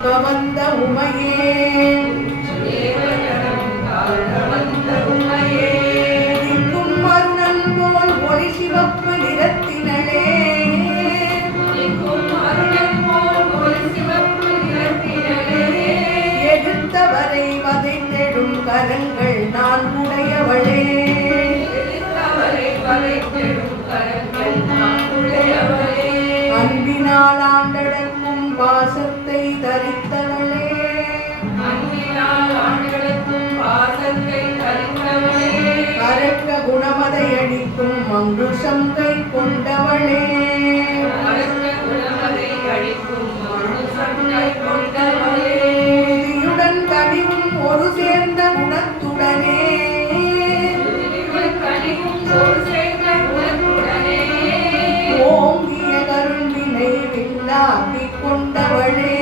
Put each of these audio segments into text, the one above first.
வந்த உமையே திக்கும் மருணன் போல் ஒளி சிவப்பு நிறத்தினளே எதிர்த்தவரை வதைத்தெடும் கரங்கள் நான் உடையவளே அன்பினால் ஆண்டடக்கும் பாசத்தை தரித்தவளே அரக்க குணமதை அழிக்கும் மங்குஷம் கை கொண்டவளே உறுதியுடன் கனிவும் ஒரு சேர்ந்த குணத்துடனே ஓங்கிய கரும்பினை வில்லாக்கிக் கொண்டவளே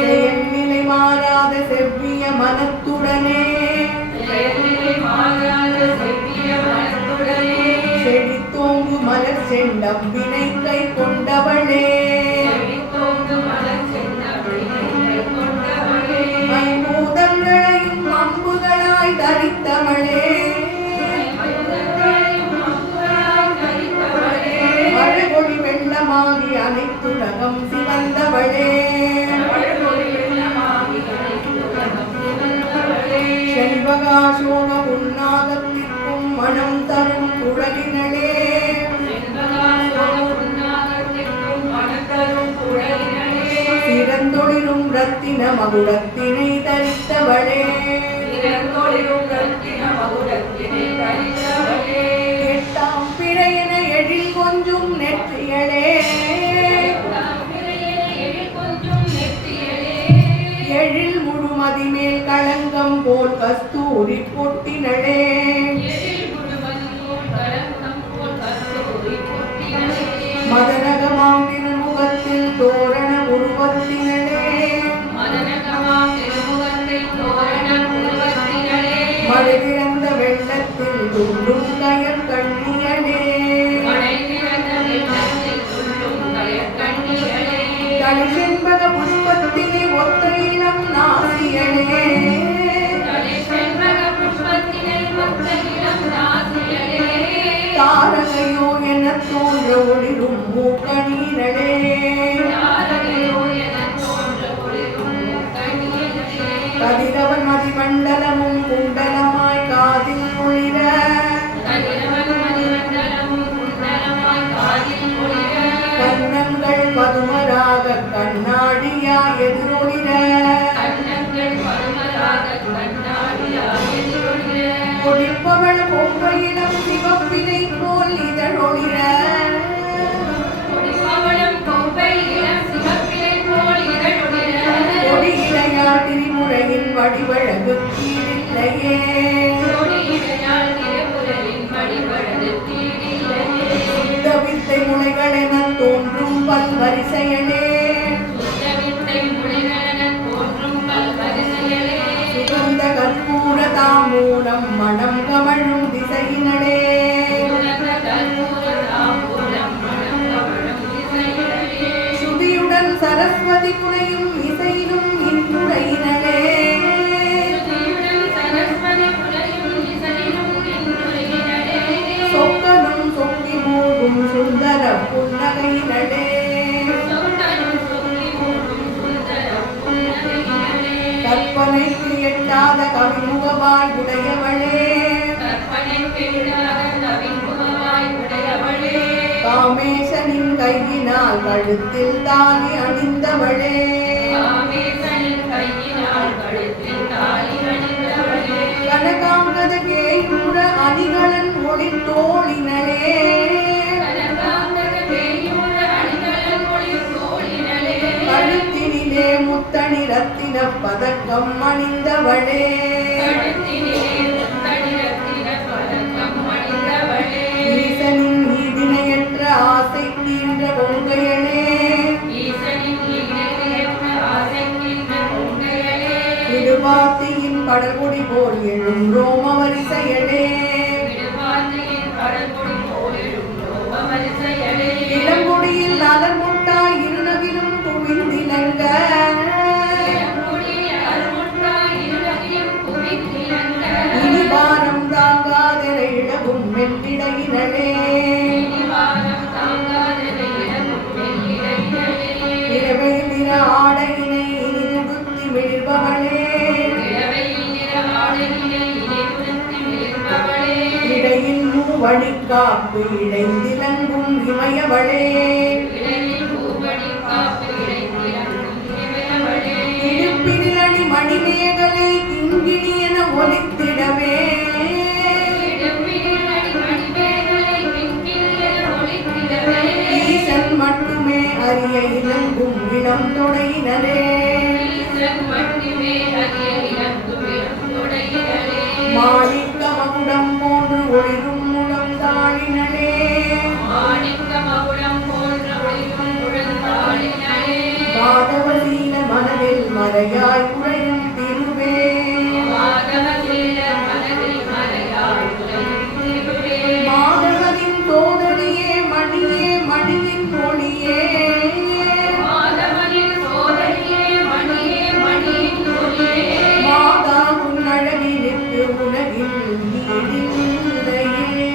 செயல்நிலை மாறாத செவ்விய மனத்துடனே செழித்தோங்கு மலர் செண்டம்பினை கை கொண்டவளே மைமூதங்களையும் அம்புகளாய் தரித்தவளே மழை வெள்ளமாகி அனைத்துலகம் சிவந்தவளே செல்வகாசோக உன்னாகத்திற்கும் மனம் தரும் குழலினளே சிறந்தொழிலும் ரத்தின மகுடத்தினை தரித்தவளே எட்டாம் பிறையென எழில் கொஞ்சும் நெற்றியளே எழில் முழுமதி மேல் களங்கம் போல் கஸ்தூரி பொட்டினளே மதனகமாம் திருமுகத்தில் தோரண உருவத்தினளே மழை திறந்த வெள்ளத்தில் துள்ளும் கயர் கண்ணியளே களிசென்பக புஷ்பத்தினை ஒத்த இளம் நாசியளே தாரகையோ என தோன்ற ஒளிரும் மூக்கணீரளே கதிரவன் மதிமண்டலமும் குண்டலமாய் காதில் ஒளிர கண்ணங்கள் பதுமராக கண்ணாடியா எதிரொளிர கொடிப்பவள் பொங்கையிடம் சிவப்பினை போல் இதழொளிர கொடியிலையால் திரிமுறையின் வடிவழகு கீழில்லையே சுத்த வித்தை முளைகள் என தோன்றும் பல்வரிசையளே சுகந்த கற்பூர தாம்பூலம் மனம் கமழும் திசையினளே சுதியுடன் சரஸ்வதி புனையும் இசையிலும் இன்றுரையினளே சொக்கனும் சொக்கி மூடும் சுந்தர புன்னகையினளே கற்பனைக்கு எட்டாத கவிமுகவாய் உடையவளே காமேசனின் கையினால் கழுத்தில் தாலி அணிந்தவளே கனகாங்கத கேயூர அணிகளன் ஒளி தோழினளே கழுத்தினிலே முத்தணி ரத்தின பதக்கம் அணிந்தவளே ஈசனின் ஈதினையற்ற ஆசை தீன்ற பொங்கையளே இடுபாத்தியின் கடல்குடி போல் எழும் ரோம வரிசையளே இளங்குடி வெற்றிடையினளே இரவையில் நிற ஆடையினை இனிதுடுத்தி மிழ்பவளே இடையில் மூவடிக்காப்பு இழைந்திலங்கும் இமயவளே இடுப்பினிலணி மணிமேகலை கிங்கிணி என ஒலித்திடவே ஈசன் மட்டுமே அறிய இலங்கும் இளம் தொடையினரே மாணிக்க மகுடம் போன்று ஒளிரும் முழந்தாளினே மாதவசீல மனதில் மறையாய் உறையும் திருவே மாதவனின் தோதரியே மணியே மணியின் ஒளியே மாதா உன் அழகிற்கு உலகில் நீடில்லையே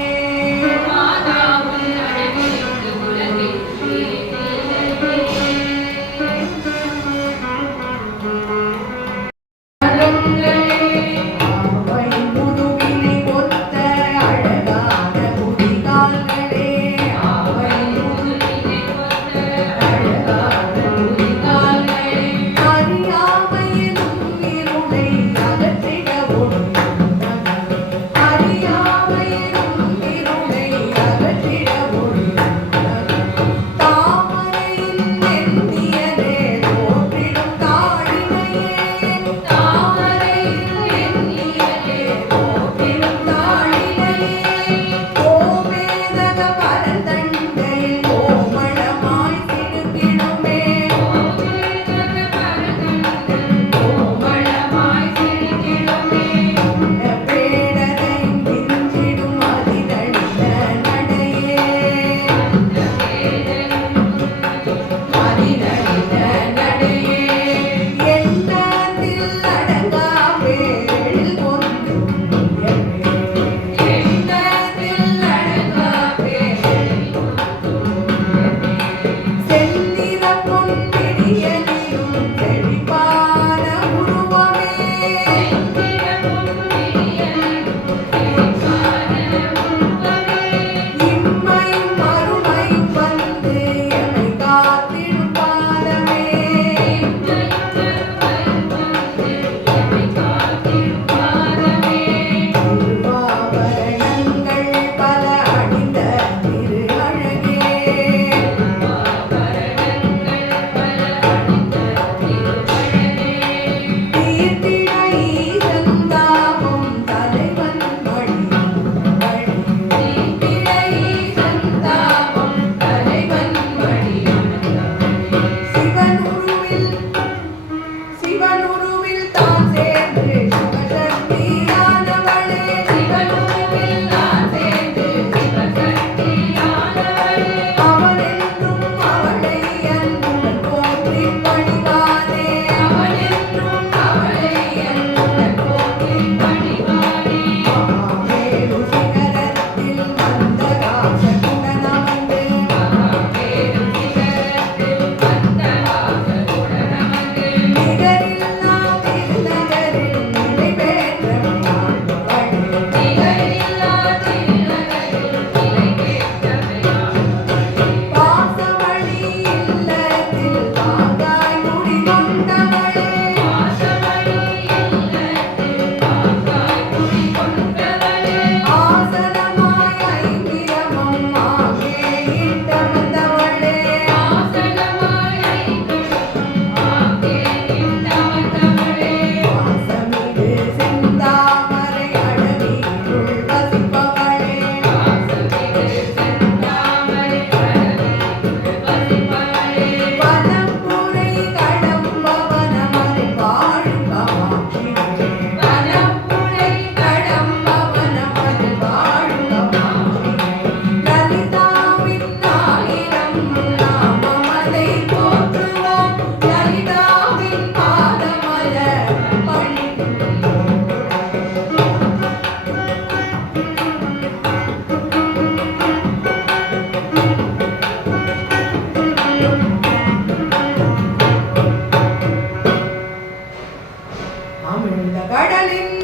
கடலின்